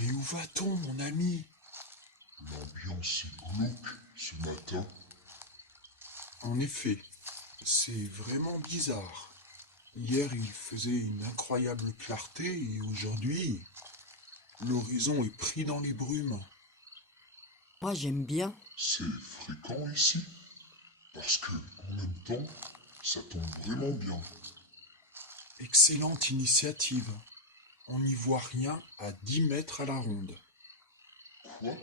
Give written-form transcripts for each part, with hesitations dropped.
Mais où va-t-on, mon ami? L'ambiance est glauque ce matin. En effet, c'est vraiment bizarre. Hier, il faisait une incroyable clarté et aujourd'hui, l'horizon est pris dans les brumes. Moi, j'aime bien. C'est fréquent ici, parce que en même temps, ça tombe vraiment bien. Excellente initiative. On n'y voit rien à 10 mètres à la ronde. Quoi?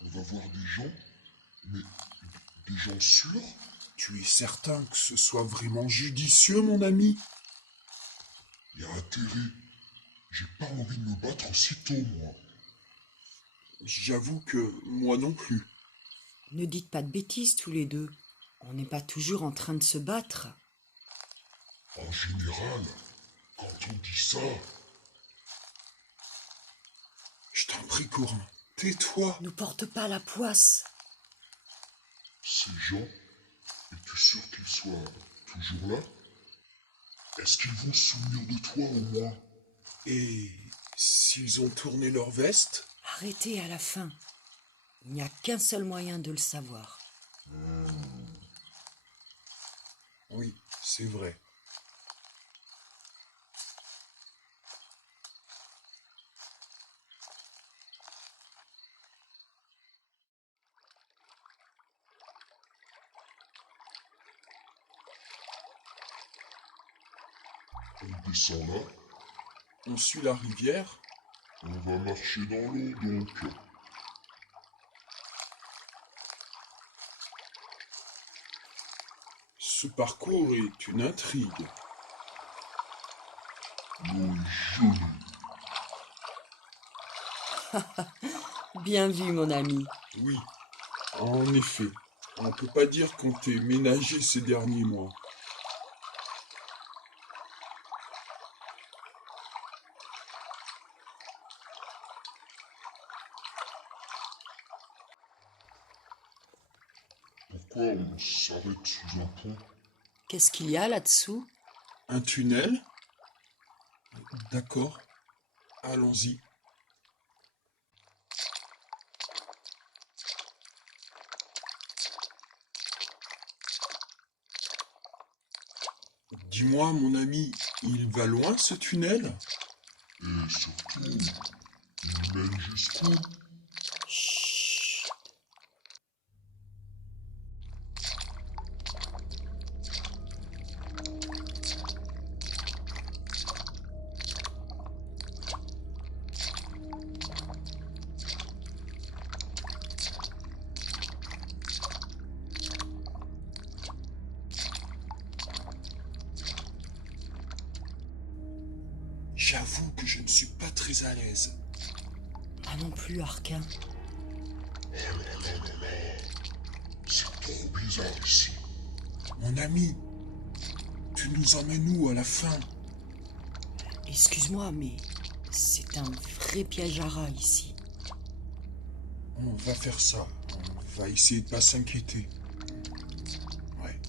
On va voir des gens? Mais des gens sûrs? Tu es certain que ce soit vraiment judicieux, mon ami? Il y a intérêt. J'ai pas envie de me battre aussitôt, moi. J'avoue que moi non plus. Ne dites pas de bêtises tous les deux. On n'est pas toujours en train de se battre. En général, quand on dit ça, Je t'en prie, Corin, tais-toi. Ne porte pas la poisse. ces gens, es-tu sûr qu'ils soient toujours là? Est-ce qu'ils vont se souvenir de toi au moins? Et s'ils ont tourné leur veste? Arrêtez à la fin. Il n'y a qu'un seul moyen de le savoir. Oui, c'est vrai. On descend là, On suit la rivière? on va marcher dans l'eau donc. Ce parcours est une intrigue. L'eau est jolie. Bien vu, mon ami. Oui, en effet, on ne peut pas dire qu'on t'ait ménagé ces derniers mois. Pourquoi on s'arrête sous un pont? Qu'est-ce qu'il y a là-dessous? Un tunnel? D'accord, allons-y. Dis-moi, mon ami, il va loin ce tunnel? Et surtout, il mène jusqu'où? Chut. J'avoue que je ne suis pas très à l'aise. Pas non plus, Arquin. C'est trop bizarre ici. Mon ami, tu nous emmènes où à la fin? Excuse-moi, mais c'est un vrai piège à rats ici. On va faire ça. On va essayer de pas s'inquiéter. Ouais.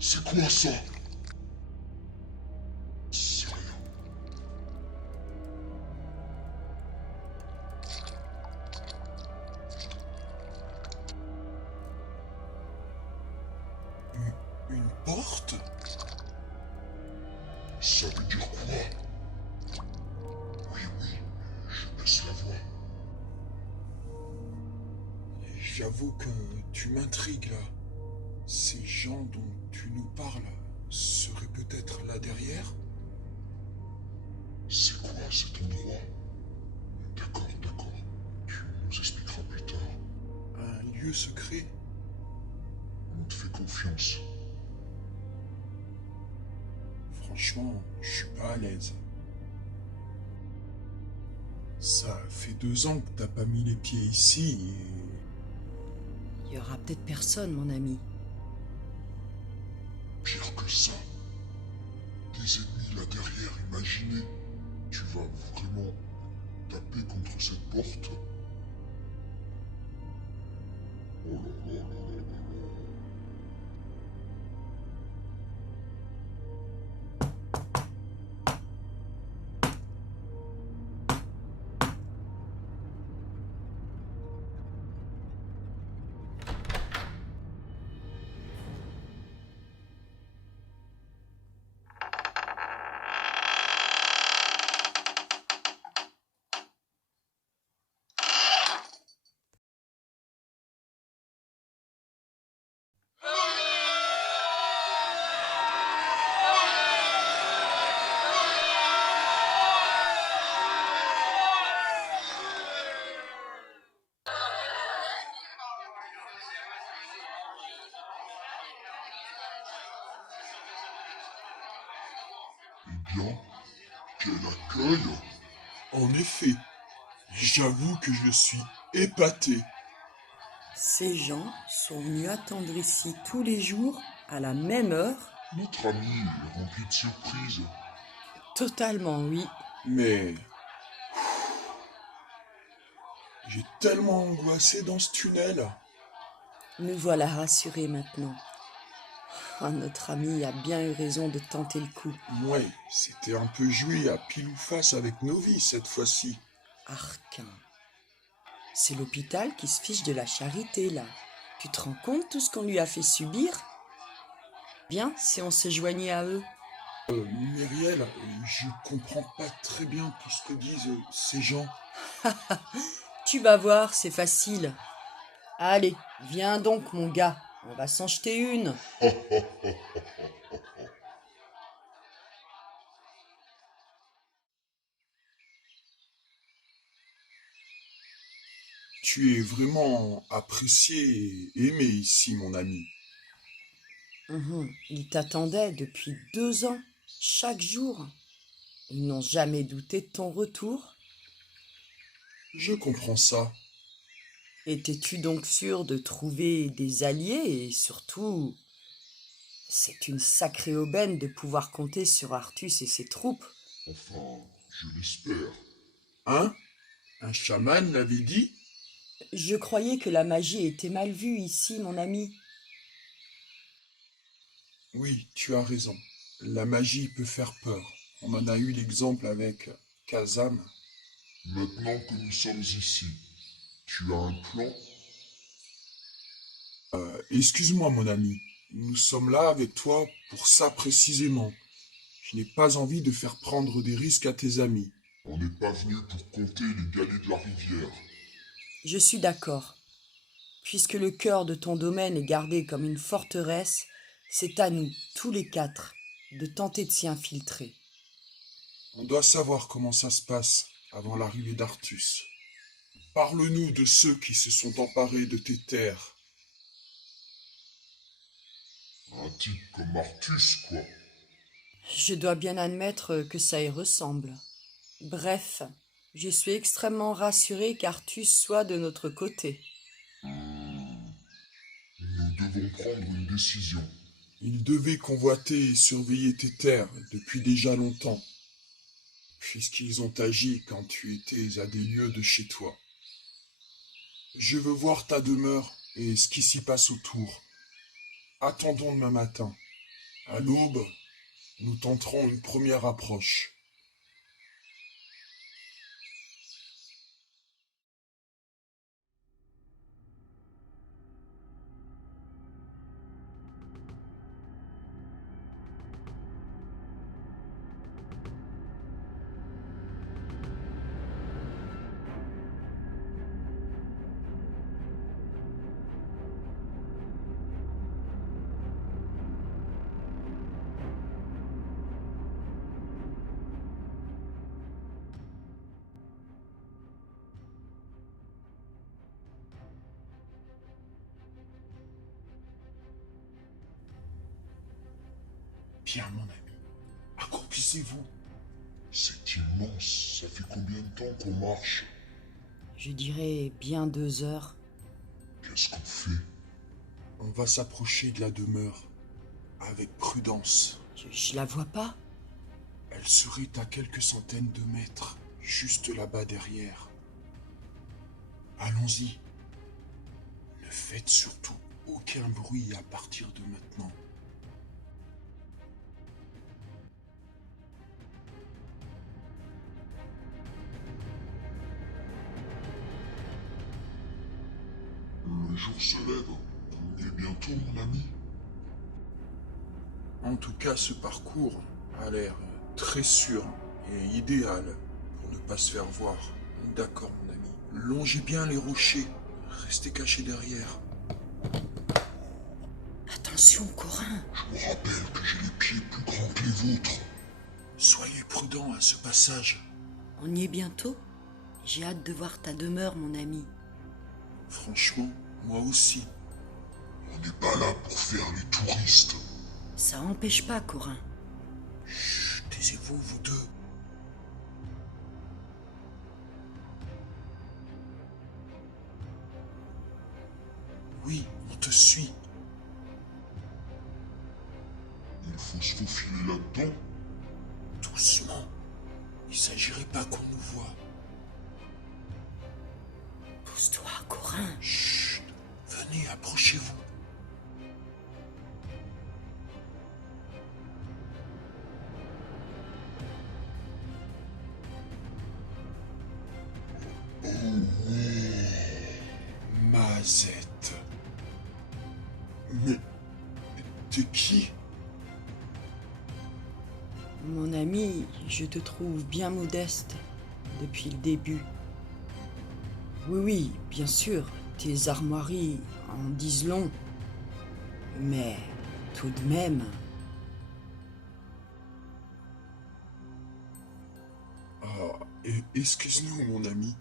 C'est quoi ça? C'est rien. Une porte? Ça veut dire quoi? Oui, oui, je baisse la voix. J'avoue que tu m'intrigues là. Ces gens dont tu nous parles seraient peut-être là derrière? C'est quoi cet endroit? D'accord, d'accord. Tu nous expliqueras plus tard. Un lieu secret? On te fait confiance. Franchement, je suis pas à l'aise. Ça fait 2 ans que t'as pas mis les pieds ici et... Il y aura peut-être personne, mon ami. Pire que ça. Des ennemis là derrière, imaginez. Tu vas vraiment taper contre cette porte. Oh là là là là là là. Eh bien, quel accueil! En effet, j'avoue que je suis épaté. Ces gens sont venus attendre ici tous les jours, à la même heure. Notre ami est rempli de surprises. Totalement, oui. Mais j'ai tellement angoissé dans ce tunnel. Nous voilà rassurés maintenant. Ah, notre ami a bien eu raison de tenter le coup. Ouais, c'était un peu joué à pile ou face avec nos vies cette fois-ci. Arquin. C'est l'hôpital qui se fiche de la charité, là. Tu te rends compte tout ce qu'on lui a fait subir? Bien, si on se joignait à eux. Myriel, je comprends pas très bien tout ce que disent ces gens. Tu vas voir, c'est facile. Allez, viens donc, mon gars. On va s'en jeter une. Tu es vraiment apprécié et aimé ici, mon ami. Ils t'attendaient depuis 2 ans, chaque jour. Ils n'ont jamais douté de ton retour. Je comprends ça. Étais-tu donc sûr de trouver des alliés et surtout, c'est une sacrée aubaine de pouvoir compter sur Artus et ses troupes. Enfin, je l'espère. Hein? Un chaman l'avait dit? Je croyais que la magie était mal vue ici, mon ami. Oui, tu as raison. La magie peut faire peur. On en a eu l'exemple avec Kazam. Maintenant que nous sommes ici, tu as un plan? Excuse-moi, mon ami. Nous sommes là avec toi pour ça précisément. Je n'ai pas envie de faire prendre des risques à tes amis. On n'est pas venu pour compter les galets de la rivière. Je suis d'accord. Puisque le cœur de ton domaine est gardé comme une forteresse, c'est à nous, tous les 4, de tenter de s'y infiltrer. On doit savoir comment ça se passe avant l'arrivée d'Artus. Parle-nous de ceux qui se sont emparés de tes terres. Un type comme Artus, quoi. Je dois bien admettre que ça y ressemble. Bref, je suis extrêmement rassurée qu'Artus soit de notre côté. Nous devons prendre une décision. Ils devaient convoiter et surveiller tes terres depuis déjà longtemps, puisqu'ils ont agi quand tu étais à des lieues de chez toi. Je veux voir ta demeure et ce qui s'y passe autour. Attendons demain matin. À l'aube, nous tenterons une première approche. Bien, mon ami, accroupissez-vous. C'est immense. Ça fait combien de temps qu'on marche? Je dirais bien 2 heures. Qu'est-ce qu'on fait? On va s'approcher de la demeure, avec prudence. Je la vois pas. Elle serait à quelques centaines de mètres. juste là-bas derrière. Allons-y. Ne faites surtout aucun bruit à partir de maintenant. Le jour se lève. Et bientôt, mon ami. En tout cas, ce parcours a l'air très sûr et idéal pour ne pas se faire voir. D'accord, mon ami. Longez bien les rochers. Restez cachés derrière. Attention, Corin. Je vous rappelle que j'ai les pieds plus grands que les vôtres. Soyez prudents à ce passage. On y est bientôt? J'ai hâte de voir ta demeure, mon ami. Franchement, moi aussi. On n'est pas là pour faire les touristes. Ça empêche pas, Corin. Chut, taisez-vous, vous deux. Oui, on te suit. Il faut se faufiler là-dedans. Doucement. Il s'agirait pas qu'on nous voie. Pousse-toi, Corin. Chut, venez, approchez-vous. Mazette. Mais t'es qui? Mon ami, je te trouve bien modeste depuis le début. Oui, oui, bien sûr, tes armoiries en disent long. Mais tout de même, Ah, excuse-nous, mon ami.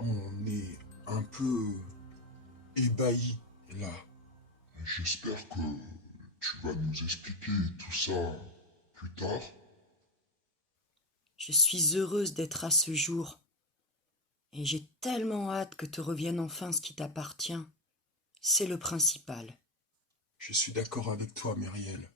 On est un peu ébahis, là. J'espère que tu vas nous expliquer tout ça plus tard. je suis heureuse d'être à ce jour. Et j'ai tellement hâte que te revienne enfin ce qui t'appartient. C'est le principal. Je suis d'accord avec toi, Myriel.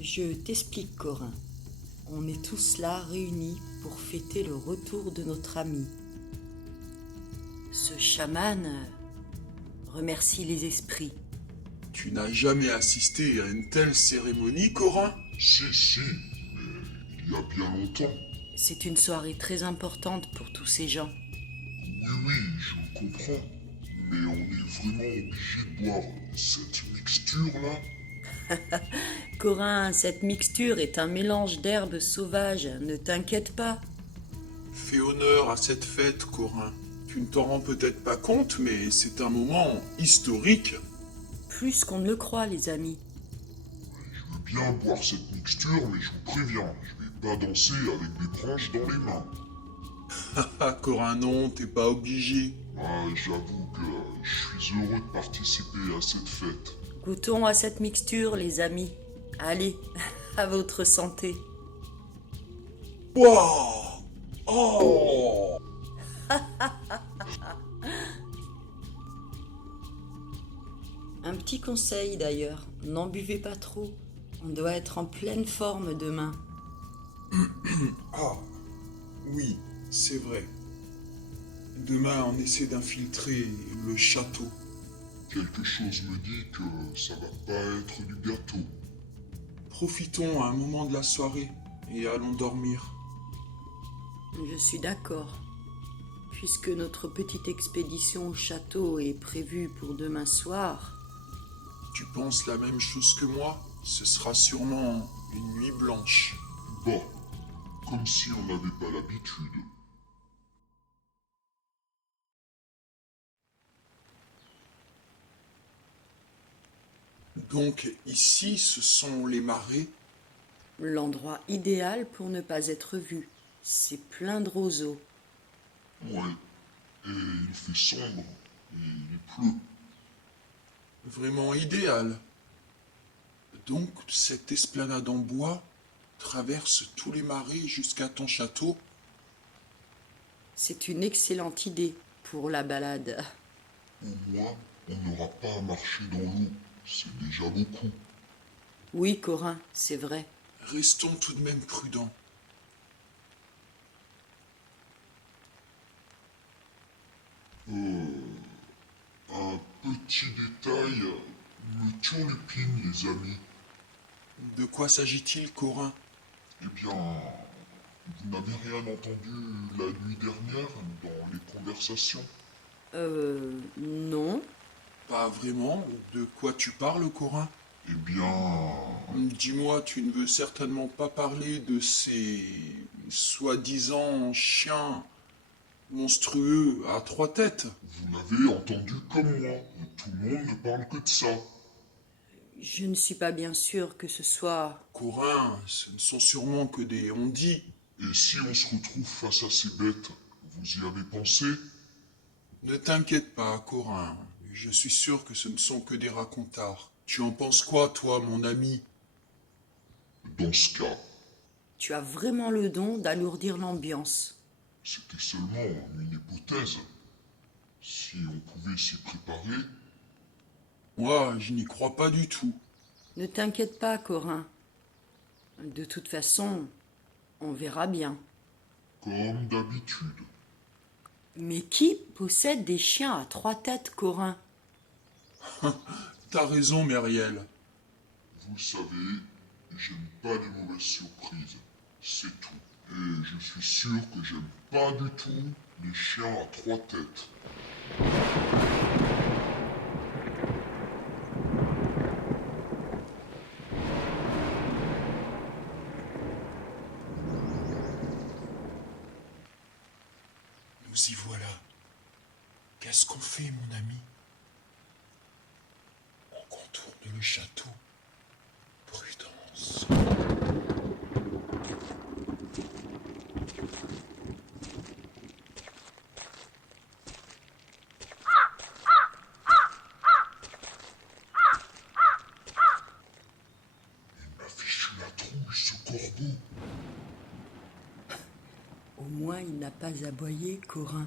Je t'explique, Corin. On est tous là réunis pour fêter le retour de notre ami. Ce chaman remercie les esprits. Tu n'as jamais assisté à une telle cérémonie, Corin? Si, mais il y a bien longtemps. C'est une soirée très importante pour tous ces gens. Oui, je comprends. Mais on est vraiment obligé de boire cette mixture-là? Corin, cette mixture est un mélange d'herbes sauvages, ne t'inquiète pas. Fais honneur à cette fête, Corin. Tu ne t'en rends peut-être pas compte, mais c'est un moment historique. Plus qu'on ne le croit, les amis. Je veux bien boire cette mixture, mais je vous préviens, je vais pas danser avec des branches dans les mains. Ah, Corin, non, t'es pas obligé. J'avoue que je suis heureux de participer à cette fête. Goûtons à cette mixture, les amis. Allez, à votre santé. Wow! Oh! Un petit conseil d'ailleurs, n'en buvez pas trop. On doit être en pleine forme demain. Ah, oui, c'est vrai. Demain, on essaie d'infiltrer le château. Quelque chose me dit que ça va pas être du gâteau. Profitons un moment de la soirée et allons dormir. Je suis d'accord. puisque notre petite expédition au château est prévue pour demain soir, Tu penses la même chose que moi? Ce sera sûrement une nuit blanche. Bah, comme si on n'avait pas l'habitude. Donc ici, ce sont les marais. l'endroit idéal pour ne pas être vu. C'est plein de roseaux. Ouais, et il fait sombre, et il pleut. Vraiment idéal. Donc cette esplanade en bois traverse tous les marais jusqu'à ton château. C'est une excellente idée pour la balade. Au moins, on n'aura pas à marcher dans l'eau. C'est déjà beaucoup. Oui, Corin, c'est vrai. Restons tout de même prudents. Un petit détail me turlupine, les amis. De quoi s'agit-il, Corin? Eh bien, vous n'avez rien entendu la nuit dernière dans les conversations? Non. Pas vraiment. De quoi tu parles, Corin? Eh bien, Dis-moi, tu ne veux certainement pas parler de ces soi-disant chiens monstrueux à trois têtes. vous l'avez entendu comme moi. Tout le monde ne parle que de ça. Je ne suis pas bien sûre que ce soit... Corin, ce ne sont sûrement que des on-dit. Et si on se retrouve face à ces bêtes, vous y avez pensé? Ne t'inquiète pas, Corin. Je suis sûr que ce ne sont que des racontards. Tu en penses quoi, toi, mon ami? Dans ce cas, Tu as vraiment le don d'alourdir l'ambiance. c'était seulement une hypothèse. Si on pouvait s'y préparer, Moi, je n'y crois pas du tout. Ne t'inquiète pas, Corin. De toute façon, on verra bien. comme d'habitude. Mais qui possède des chiens à trois têtes, Corin? T'as raison, Myriel. Vous savez, j'aime pas les mauvaises surprises. C'est tout. Et je suis sûr que j'aime pas du tout les chiens à trois têtes. Nous y voilà. Qu'est-ce qu'on fait, mon ami? On contourne le château. Prudence. Il m'a fichu la trouille, ce corbeau. Au moins, il n'a pas aboyé, Corin.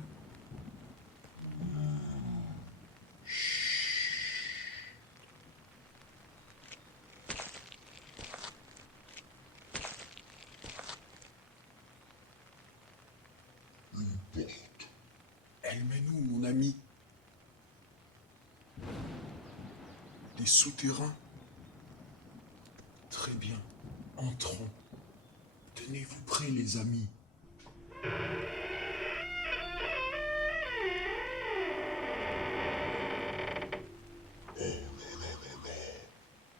Une porte. Elle mène où, mon ami? Des souterrains? Très bien. Entrons. Tenez-vous prêts, les amis.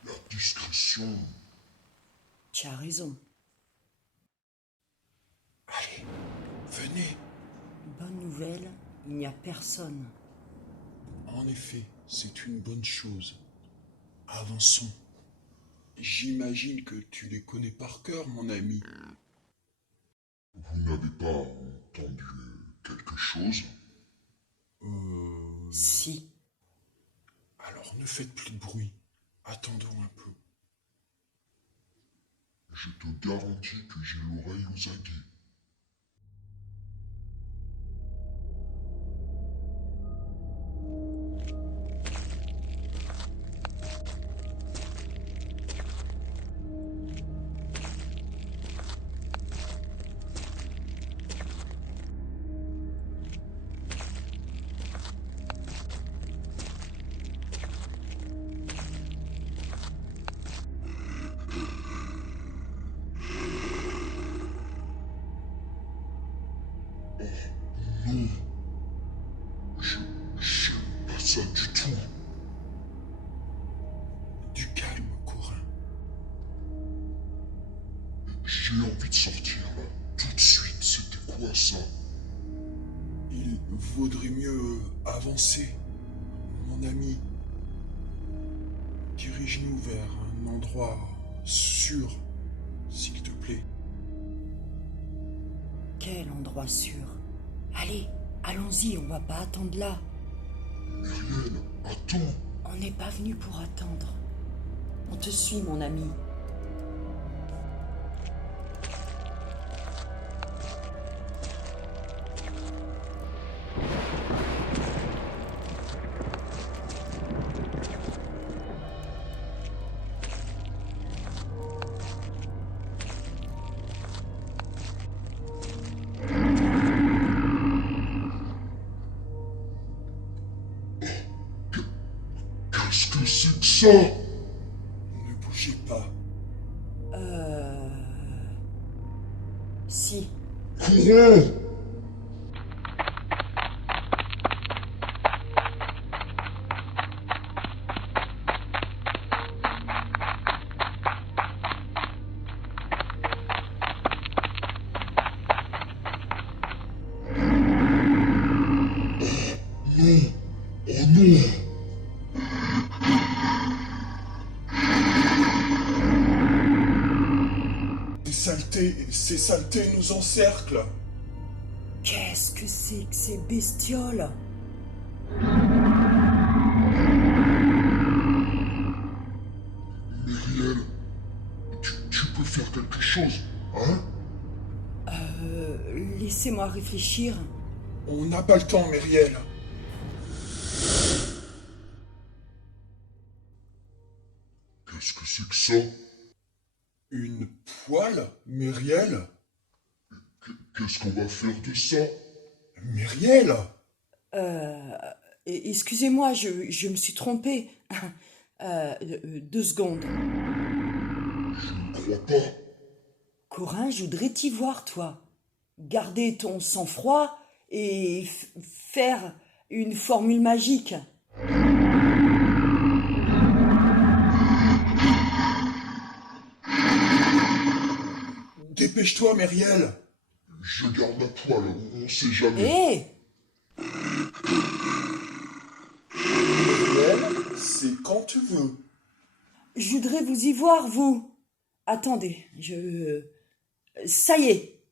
La discrétion. Tu as raison. Allez, venez. Bonne nouvelle, il n'y a personne. En effet, c'est une bonne chose. Avançons. J'imagine que tu les connais par cœur, mon ami. Vous n'avez pas entendu quelque chose? Si, Alors ne faites plus de bruit. Attendons un peu. Je te garantis que j'ai l'oreille aux aguets. Non, ça du tout. Du calme, Corin. J'ai envie de sortir là. Tout de suite, c'était quoi ça? Il vaudrait mieux avancer, mon ami. Dirige-nous vers un endroit sûr, s'il te plaît. Quel endroit sûr. Allez, allons-y, on va pas attendre là. Myriel, attends. On n'est pas venu pour attendre. On te suit, mon ami. Qu'est-ce que c'est que ça? Ne bougez pas. Si. Courons! Non! Oh non! Ces saletés nous encerclent. Qu'est-ce que c'est que ces bestioles? Myriel, tu peux faire quelque chose, hein? Laissez-moi réfléchir. On n'a pas le temps, Myriel. Qu'est-ce que c'est que ça? Une poêle, Myriel? Qu'est-ce qu'on va faire de ça? Myriel? Excusez-moi, je me suis trompée. 2 secondes. Je ne crois pas. Corin, je voudrais t'y voir, toi. Garder ton sang-froid et faire une formule magique. Dépêche-toi, Myriel. Je garde la poêle, on sait jamais. Hé! Myriel, c'est quand tu veux. Je voudrais vous y voir, vous. Attendez, Ça y est.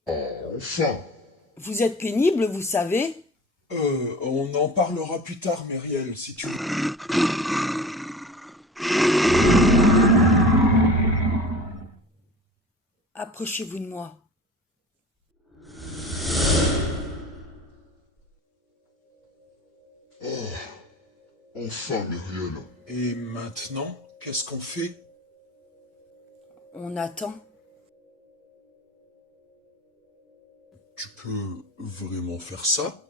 Enfin! Vous êtes pénible, vous savez. On en parlera plus tard, Myriel, si tu veux. Approchez-vous de moi. Enfin, Myriel. Et maintenant, qu'est-ce qu'on fait? On attend. Tu peux vraiment faire ça?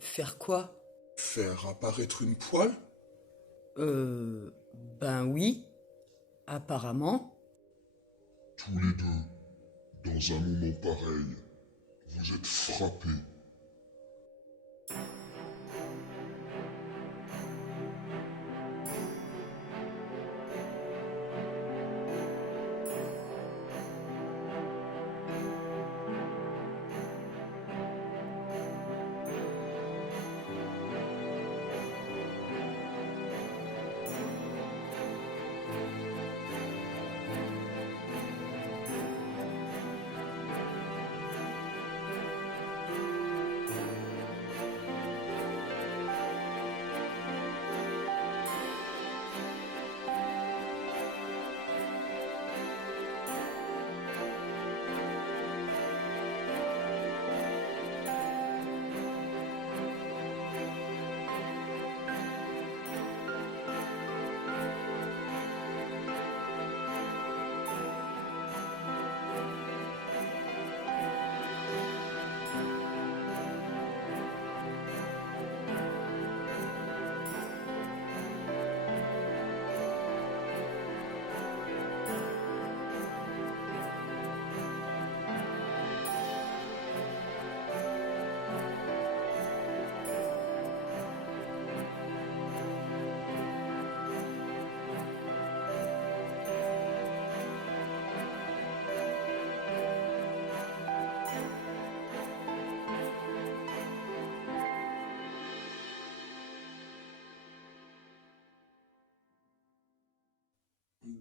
Faire quoi? Faire apparaître une poêle? Ben oui. Apparemment. Tous les deux, dans un moment pareil, vous êtes frappés.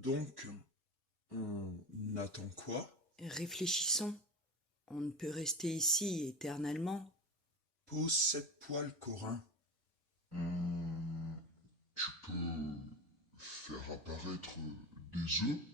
Donc, on attend quoi? Réfléchissons. On ne peut rester ici éternellement. Pose cette poêle, Corin. Tu peux faire apparaître des œufs?